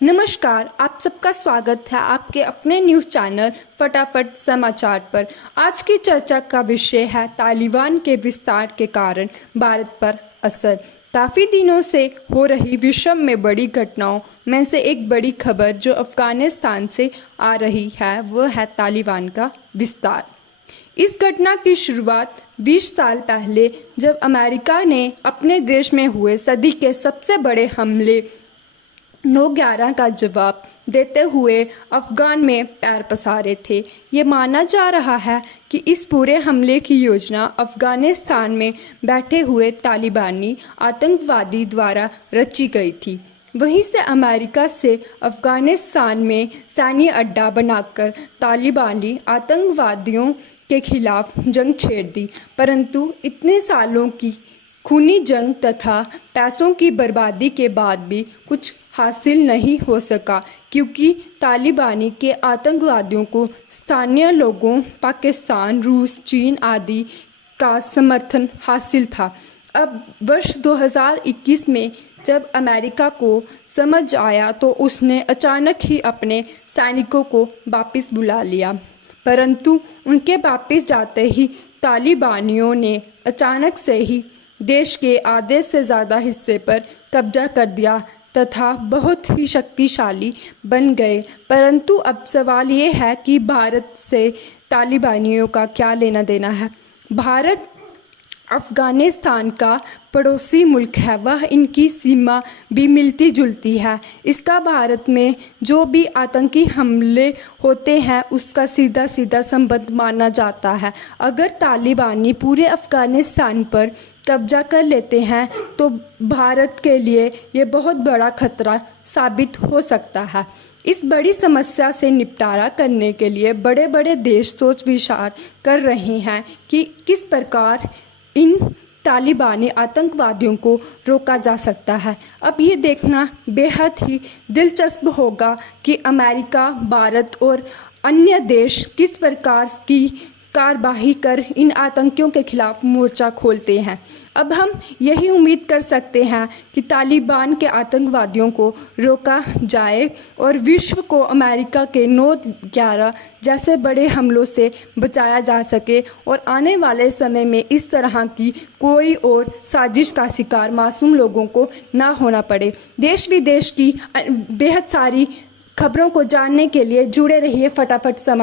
नमस्कार, आप सबका स्वागत है आपके अपने न्यूज़ चैनल फटाफट समाचार पर। आज की चर्चा का विषय है तालिबान के विस्तार के कारण भारत पर असर। काफ़ी दिनों से हो रही विश्व में बड़ी घटनाओं में से एक बड़ी खबर जो अफगानिस्तान से आ रही है वह है तालिबान का विस्तार। इस घटना की शुरुआत 20 साल पहले जब अमेरिका ने अपने देश में हुए सदी के सबसे बड़े हमले 9/11 का जवाब देते हुए अफगान में पैर पसारे थे। ये माना जा रहा है कि इस पूरे हमले की योजना अफगानिस्तान में बैठे हुए तालिबानी आतंकवादी द्वारा रची गई थी। वहीं से अमेरिका से अफगानिस्तान में सैन्य अड्डा बनाकर तालिबानी आतंकवादियों के खिलाफ जंग छेड़ दी, परंतु इतने सालों की खूनी जंग तथा पैसों की बर्बादी के बाद भी कुछ हासिल नहीं हो सका, क्योंकि तालिबानी के आतंकवादियों को स्थानीय लोगों, पाकिस्तान, रूस, चीन आदि का समर्थन हासिल था। अब वर्ष 2021 में जब अमेरिका को समझ आया तो उसने अचानक ही अपने सैनिकों को वापस बुला लिया, परंतु उनके वापस जाते ही तालिबानियों ने अचानक से ही देश के आधे से ज़्यादा हिस्से पर कब्जा कर दिया तथा बहुत ही शक्तिशाली बन गए। परंतु अब सवाल ये है कि भारत से तालिबानियों का क्या लेना देना है। भारत अफ़गानिस्तान का पड़ोसी मुल्क है, वह इनकी सीमा भी मिलती जुलती है। इसका भारत में जो भी आतंकी हमले होते हैं उसका सीधा सीधा संबंध माना जाता है। अगर तालिबानी पूरे अफ़गानिस्तान पर कब्जा कर लेते हैं तो भारत के लिए ये बहुत बड़ा खतरा साबित हो सकता है। इस बड़ी समस्या से निपटारा करने के लिए बड़े बड़े देश सोच विचार कर रहे हैं कि किस प्रकार इन तालिबानी आतंकवादियों को रोका जा सकता है। अब ये देखना बेहद ही दिलचस्प होगा कि अमेरिका, भारत और अन्य देश किस प्रकार की कार्रवाई कर इन आतंकियों के खिलाफ मोर्चा खोलते हैं। अब हम यही उम्मीद कर सकते हैं कि तालिबान के आतंकवादियों को रोका जाए और विश्व को अमेरिका के 9/11 जैसे बड़े हमलों से बचाया जा सके और आने वाले समय में इस तरह की कोई और साजिश का शिकार मासूम लोगों को ना होना पड़े। देश विदेश की बेहद सारी खबरों को जानने के लिए जुड़े रहिए फटाफट समाचार।